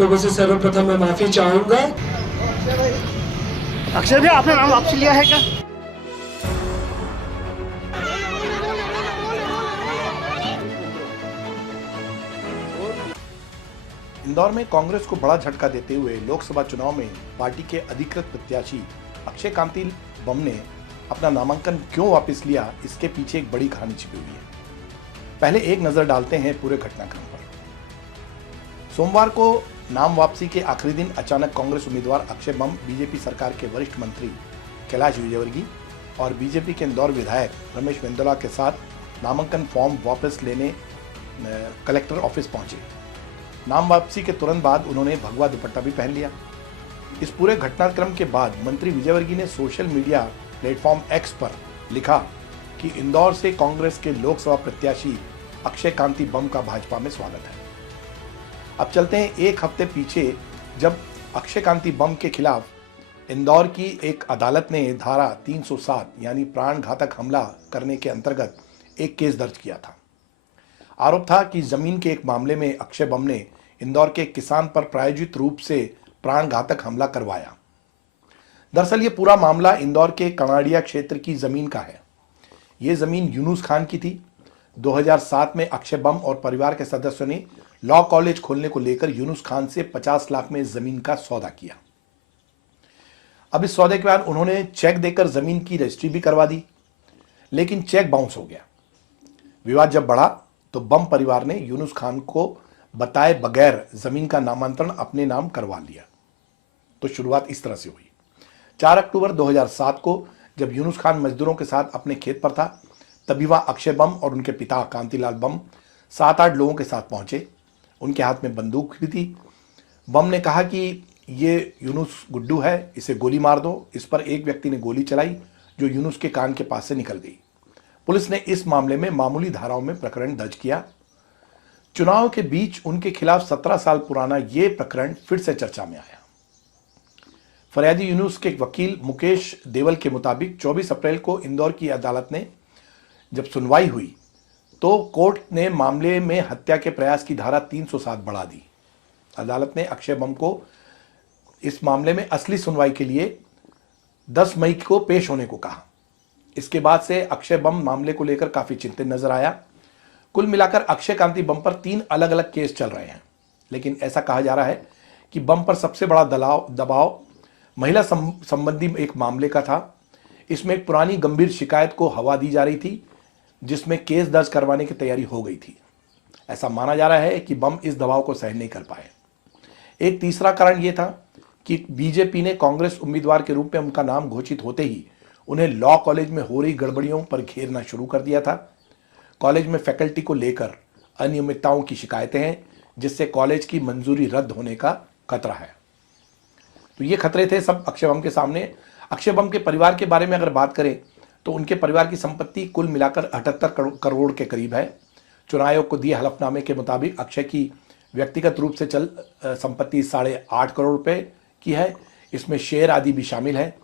लोगों से सर्वप्रथम मैं माफी चाहूंगा। अक्षय भैया, आपने नाम वापस लिया है क्या? इंदौर में कांग्रेस को बड़ा झटका देते हुए लोकसभा चुनाव में पार्टी के अधिकृत प्रत्याशी अक्षय कांति बम ने अपना नामांकन क्यों वापस लिया, इसके पीछे एक बड़ी कहानी छिपी हुई है। पहले एक नजर डालते हैं पूरे घटनाक्रम पर। सोमवार को नाम वापसी के आखिरी दिन अचानक कांग्रेस उम्मीदवार अक्षय बम बीजेपी सरकार के वरिष्ठ मंत्री कैलाश विजयवर्गीय और बीजेपी के इंदौर विधायक रमेश मेंदोला के साथ नामांकन फॉर्म वापस लेने कलेक्टर ऑफिस पहुंचे। नाम वापसी के तुरंत बाद उन्होंने भगवा दुपट्टा भी पहन लिया। इस पूरे घटनाक्रम के बाद मंत्री विजयवर्गीय ने सोशल मीडिया प्लेटफॉर्म एक्स पर लिखा कि इंदौर से कांग्रेस के लोकसभा प्रत्याशी अक्षय कांति बम का भाजपा में स्वागत है। अब चलते हैं एक हफ्ते पीछे, जब अक्षय कांति बम के खिलाफ इंदौर की एक अदालत ने धारा 307 यानी प्राण घातक हमला करने के अंतर्गत एक केस दर्ज किया था। आरोप था कि जमीन के एक मामले में अक्षय बम ने इंदौर के किसान पर प्रायोजित रूप से प्राण घातक हमला करवाया। दरअसल ये पूरा मामला इंदौर के कनाड़िया क्षेत्र की जमीन का है। ये जमीन यूनुस खान की थी। 2007 में अक्षय बम और परिवार के सदस्यों ने लॉ कॉलेज खोलने को लेकर यूनुस खान से 50 लाख में जमीन का सौदा किया। अब इस सौदे के बाद उन्होंने चेक देकर जमीन की रजिस्ट्री भी करवा दी, लेकिन चेक बाउंस हो गया। विवाद जब बढ़ा तो बम परिवार ने यूनुस खान को बताए बगैर जमीन का नामांतरण अपने नाम करवा लिया। तो शुरुआत इस तरह से हुई। 4 अक्टूबर 2007 को जब यूनुस खान मजदूरों के साथ अपने खेत पर था, तभी वहां अक्षय बम और उनके पिता कांतिलाल बम 7-8 लोगों के साथ पहुंचे। उनके हाथ में बंदूक भी थी। बम ने कहा कि ये यूनुस गुड्डू है, इसे गोली मार दो। इस पर एक व्यक्ति ने गोली चलाई जो यूनुस के कान के पास से निकल गई। पुलिस ने इस मामले में मामूली धाराओं में प्रकरण दर्ज किया। चुनाव के बीच उनके खिलाफ 17 साल पुराना यह प्रकरण फिर से चर्चा में आया। फरियादी यूनुस के वकील मुकेश देवल के मुताबिक 24 अप्रैल को इंदौर की अदालत ने जब सुनवाई हुई तो कोर्ट ने मामले में हत्या के प्रयास की धारा 307 बढ़ा दी। अदालत ने अक्षय बम को इस मामले में असली सुनवाई के लिए 10 मई को पेश होने को कहा। इसके बाद से अक्षय बम मामले को लेकर काफी चिंतित नजर आया। कुल मिलाकर अक्षय कांति बम पर 3 अलग अलग केस चल रहे हैं, लेकिन ऐसा कहा जा रहा है कि बम पर सबसे बड़ा दबाव महिला संबंधी एक मामले का था। इसमें एक पुरानी गंभीर शिकायत को हवा दी जा रही थी, जिसमें केस दर्ज करवाने की तैयारी हो गई थी। ऐसा माना जा रहा है कि बम इस दबाव को सहन नहीं कर पाए। एक तीसरा कारण यह था कि बीजेपी ने कांग्रेस उम्मीदवार के रूप में उनका नाम घोषित होते ही उन्हें लॉ कॉलेज में हो रही गड़बड़ियों पर घेरना शुरू कर दिया था। कॉलेज में फैकल्टी को लेकर अनियमितताओं की शिकायतें हैं, जिससे कॉलेज की मंजूरी रद्द होने का खतरा है। तो ये खतरे थे सब अक्षय बम के सामने। अक्षय बम के परिवार के बारे में अगर बात करें तो उनके परिवार की संपत्ति कुल मिलाकर 78 करोड़ के करीब है। चुनाव आयोग को दिए हलफनामे के मुताबिक अक्षय की व्यक्तिगत रूप से चल संपत्ति 8.5 करोड़ रुपए की है। इसमें शेयर आदि भी शामिल है।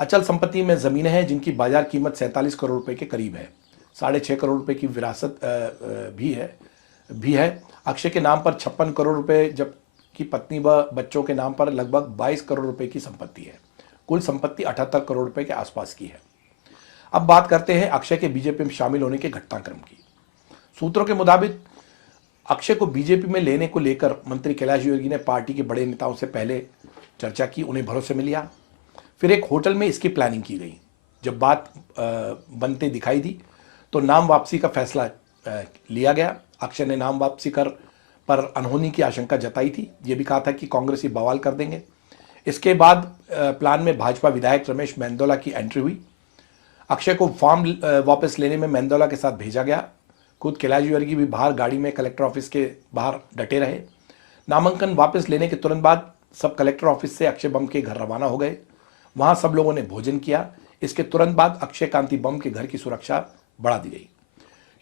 अचल संपत्ति में जमीनें हैं जिनकी बाजार कीमत 47 करोड़ रुपए के करीब है। 6.5 करोड़ रुपए की विरासत भी है। अक्षय के नाम पर 56 करोड़ रुपए, जबकि पत्नी व बच्चों के नाम पर लगभग 22 करोड़ रुपए की संपत्ति है। कुल संपत्ति 78 करोड़ रुपए के आसपास की है। अब बात करते हैं अक्षय के बीजेपी में शामिल होने के घटनाक्रम की। सूत्रों के मुताबिक अक्षय को बीजेपी में लेने को लेकर मंत्री कैलाश विजयवर्गीय ने पार्टी के बड़े नेताओं से पहले चर्चा की, उन्हें भरोसे में लिया। फिर एक होटल में इसकी प्लानिंग की गई। जब बात बनते दिखाई दी तो नाम वापसी का फैसला लिया गया। अक्षय ने नाम वापसी पर अनहोनी की आशंका जताई थी। यह भी कहा था कि कांग्रेसी बवाल कर देंगे। इसके बाद प्लान में भाजपा विधायक रमेश मेंदोला की एंट्री हुई। अक्षय को फॉर्म वापस लेने में मेंदोला के साथ भेजा गया। खुद कैलाश विजयवर्गीय भी बाहर गाड़ी में कलेक्टर ऑफिस के बाहर डटे रहे। नामांकन वापस लेने के तुरंत बाद सब कलेक्टर ऑफिस से अक्षय बम के घर रवाना हो गए। वहां सब लोगों ने भोजन किया। इसके तुरंत बाद अक्षय कांति बम के घर की सुरक्षा बढ़ा दी गई।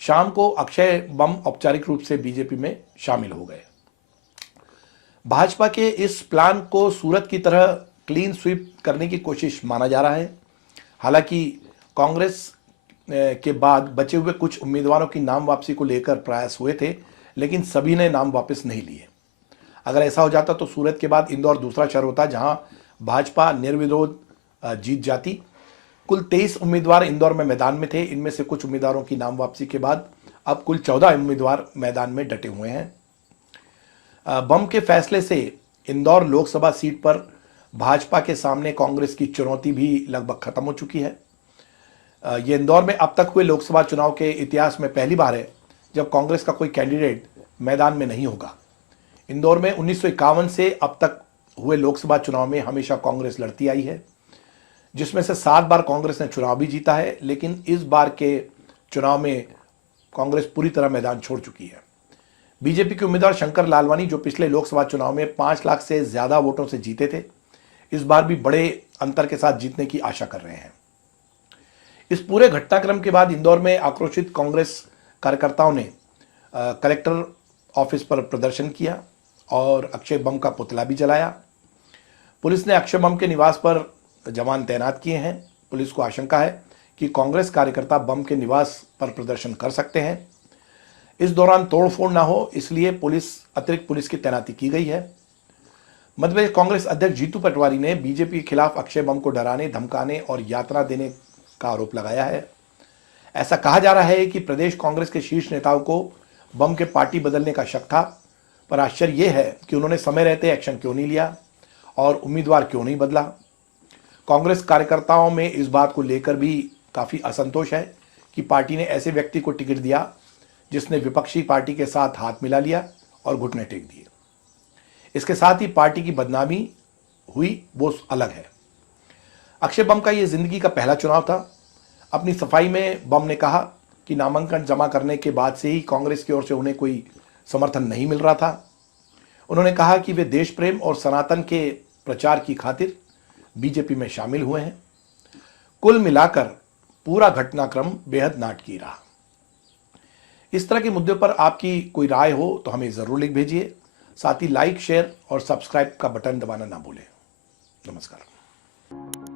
शाम को अक्षय बम औपचारिक रूप से बीजेपी में शामिल हो गए। भाजपा के इस प्लान को सूरत की तरह क्लीन स्वीप करने की कोशिश माना जा रहा है। हालांकि कांग्रेस के बाद बचे हुए कुछ उम्मीदवारों की नाम वापसी को लेकर प्रयास हुए थे, लेकिन सभी ने नाम वापस नहीं लिए। अगर ऐसा हो जाता तो सूरत के बाद इंदौर दूसरा शहर होता जहां भाजपा निर्विरोध जीत जाती। कुल 23 उम्मीदवार इंदौर में मैदान में थे। इनमें से कुछ उम्मीदवारों की नाम वापसी के बाद अब कुल 14 उम्मीदवार मैदान में डटे हुए हैं। बम के फैसले से इंदौर लोकसभा सीट पर भाजपा के सामने कांग्रेस की चुनौती भी लगभग खत्म हो चुकी है। ये इंदौर में अब तक हुए लोकसभा चुनाव के इतिहास में पहली बार है जब कांग्रेस का कोई कैंडिडेट मैदान में नहीं होगा। इंदौर में 1951 से अब तक हुए लोकसभा चुनाव में हमेशा कांग्रेस लड़ती आई है, जिसमें से 7 बार कांग्रेस ने चुनाव भी जीता है, लेकिन इस बार के चुनाव में कांग्रेस पूरी तरह मैदान छोड़ चुकी है। बीजेपी के उम्मीदवार शंकर लालवानी, जो पिछले लोकसभा चुनाव में 5 लाख से ज्यादा वोटों से जीते थे, इस बार भी बड़े अंतर के साथ जीतने की आशा कर रहे हैं। इस पूरे घटनाक्रम के बाद इंदौर में आक्रोशित कांग्रेस कार्यकर्ताओं ने कलेक्टर ऑफिस पर प्रदर्शन किया और अक्षय बम का पुतला भी जलाया। पुलिस ने अक्षय बम के निवास पर जवान तैनात किए हैं। पुलिस को आशंका है कि कांग्रेस कार्यकर्ता बम के निवास पर प्रदर्शन कर सकते हैं। इस दौरान तोड़फोड़ ना हो, इसलिए अतिरिक्त पुलिस की तैनाती की गई है। मध्य प्रदेश कांग्रेस अध्यक्ष जीतू पटवारी ने बीजेपी के खिलाफ अक्षय बम को डराने, धमकाने और यातना देने का आरोप लगाया है। ऐसा कहा जा रहा है कि प्रदेश कांग्रेस के शीर्ष नेताओं को बम के पार्टी बदलने का शक था, पर आश्चर्य यह है कि उन्होंने समय रहते एक्शन क्यों नहीं लिया और उम्मीदवार क्यों नहीं बदला। कांग्रेस कार्यकर्ताओं में इस बात को लेकर भी काफी असंतोष है कि पार्टी ने ऐसे व्यक्ति को टिकट दिया जिसने विपक्षी पार्टी के साथ हाथ मिला लिया और घुटने टेक दिए। इसके साथ ही पार्टी की बदनामी हुई, वो अलग है। अक्षय बम का यह जिंदगी का पहला चुनाव था। अपनी सफाई में बम ने कहा कि नामांकन जमा करने के बाद से ही कांग्रेस की ओर से उन्हें कोई समर्थन नहीं मिल रहा था। उन्होंने कहा कि वे देश प्रेम और सनातन के प्रचार की खातिर बीजेपी में शामिल हुए हैं। कुल मिलाकर पूरा घटनाक्रम बेहद नाटकीय रहा। इस तरह के मुद्दे पर आपकी कोई राय हो तो हमें जरूर लिख भेजिए। साथ ही लाइक, शेयर और सब्सक्राइब का बटन दबाना ना भूलें। नमस्कार।